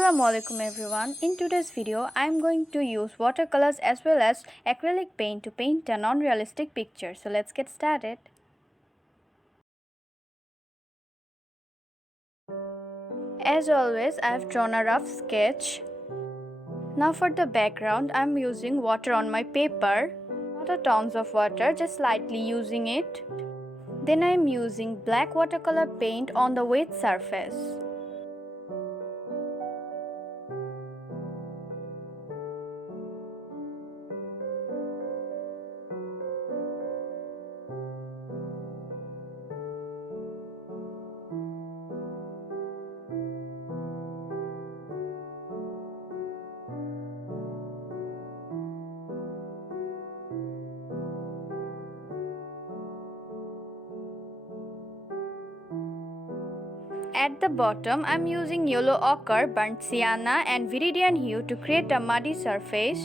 Assalamualaikum everyone. In today's video, I am going to use watercolors as well as acrylic paint to paint a non-realistic picture. So let's get started. As always, I have drawn a rough sketch. Now for the background, I am using water on my paper. Not a tons of water, just slightly using it. Then I am using black watercolor paint on the wet surface. At the bottom, I am using yellow ochre, burnt sienna and viridian hue to create a muddy surface.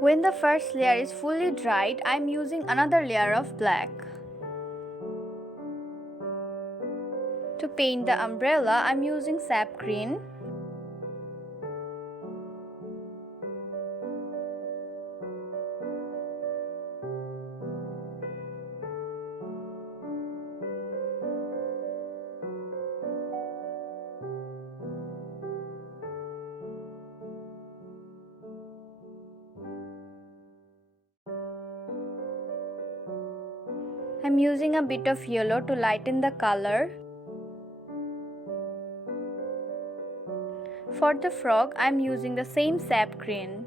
When the first layer is fully dried, I am using another layer of black. To paint the umbrella, I am using sap green. I am using a bit of yellow to lighten the color. For the frog, I am using the same sap green.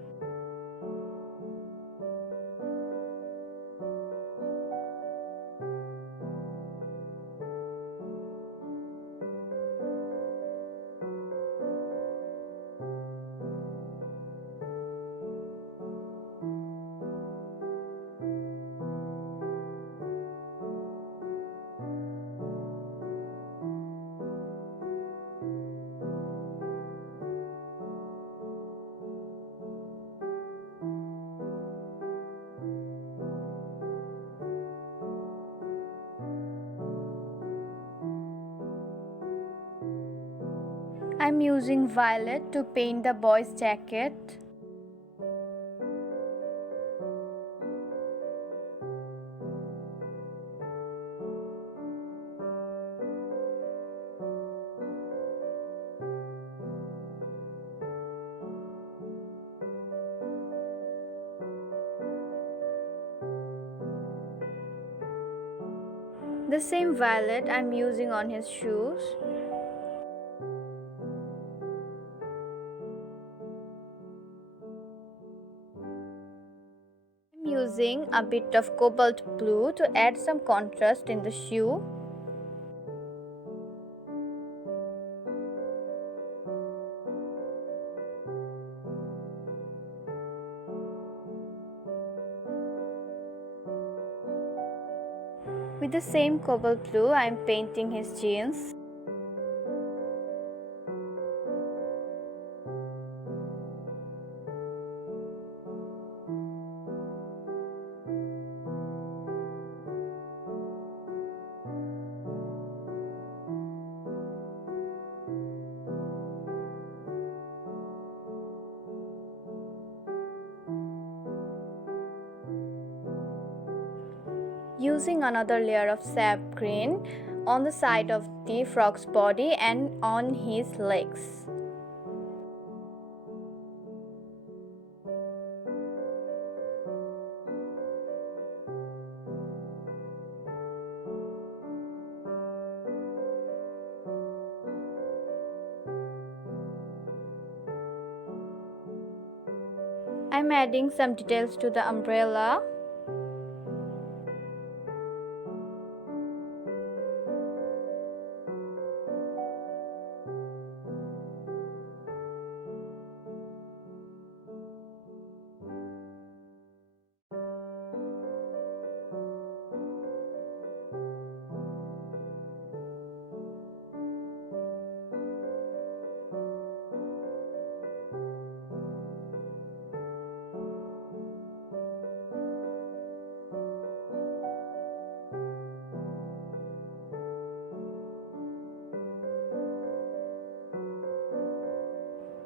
I am using violet to paint the boy's jacket. The same violet I am using on his shoes. I am using a bit of cobalt blue to add some contrast in the shoe. With the same cobalt blue, I am painting his jeans. Using another layer of sap green on the side of the frog's body and on his legs. I'm adding some details to the umbrella.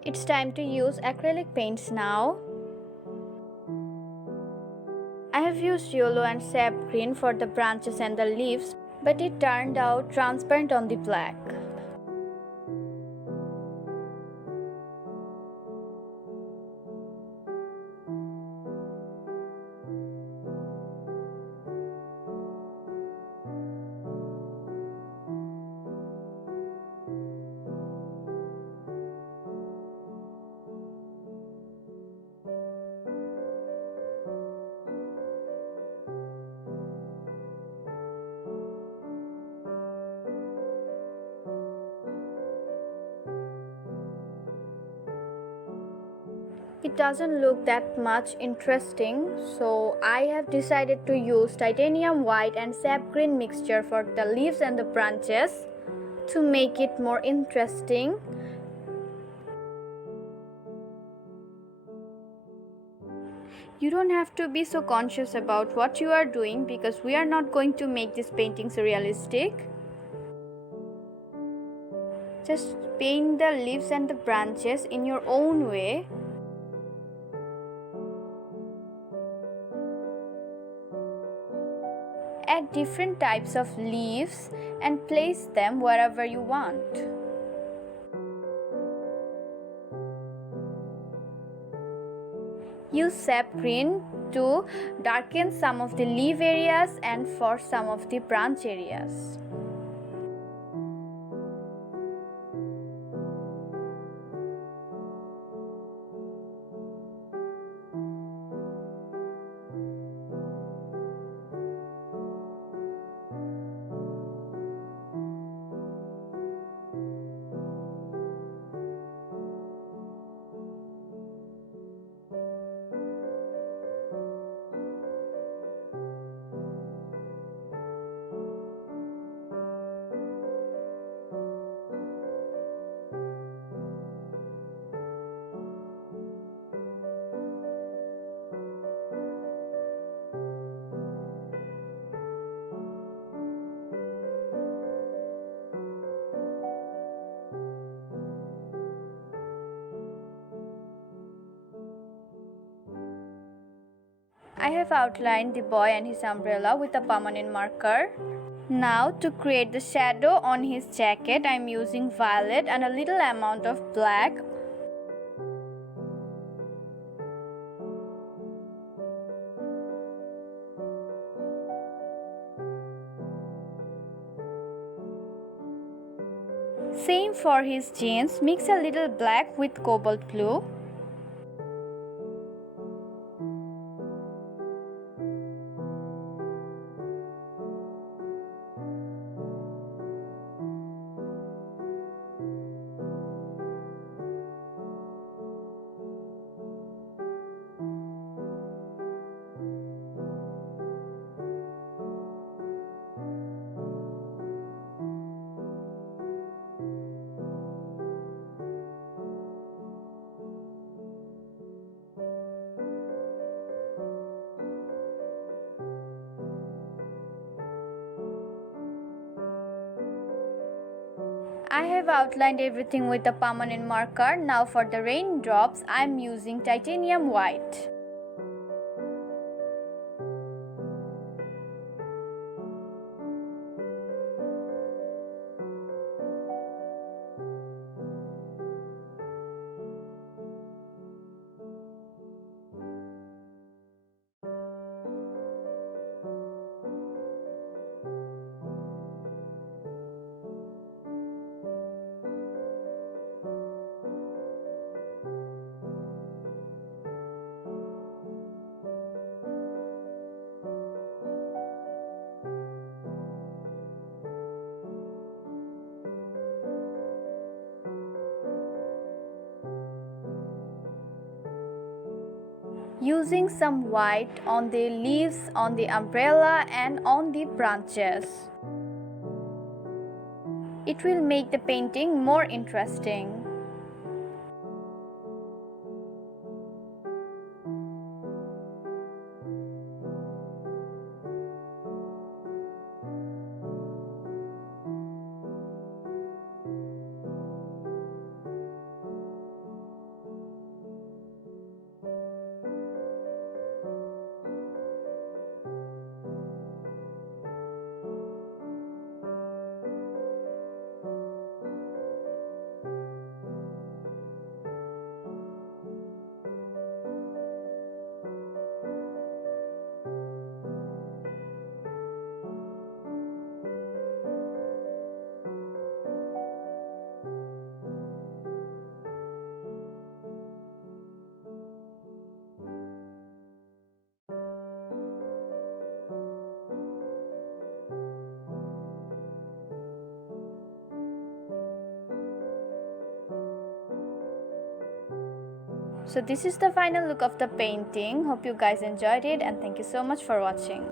It's time to use acrylic paints now. I have used yellow and sap green for the branches and the leaves, but it turned out transparent on the black. It doesn't look that much interesting, so I have decided to use titanium white and sap green mixture for the leaves and the branches to make it more interesting. You don't have to be so conscious about what you are doing because we are not going to make these paintings realistic. Just paint the leaves and the branches in your own way. Add different types of leaves and place them wherever you want. Use sap green to darken some of the leaf areas and for some of the branch areas. I have outlined the boy and his umbrella with a permanent marker. Now to create the shadow on his jacket, I am using violet and a little amount of black. Same for his jeans, mix a little black with cobalt blue. I have outlined everything with a permanent marker. Now for the raindrops, I am using titanium white. Using some white on the leaves, on the umbrella and on the branches. It will make the painting more interesting. So this is the final look of the painting. Hope you guys enjoyed it and thank you so much for watching.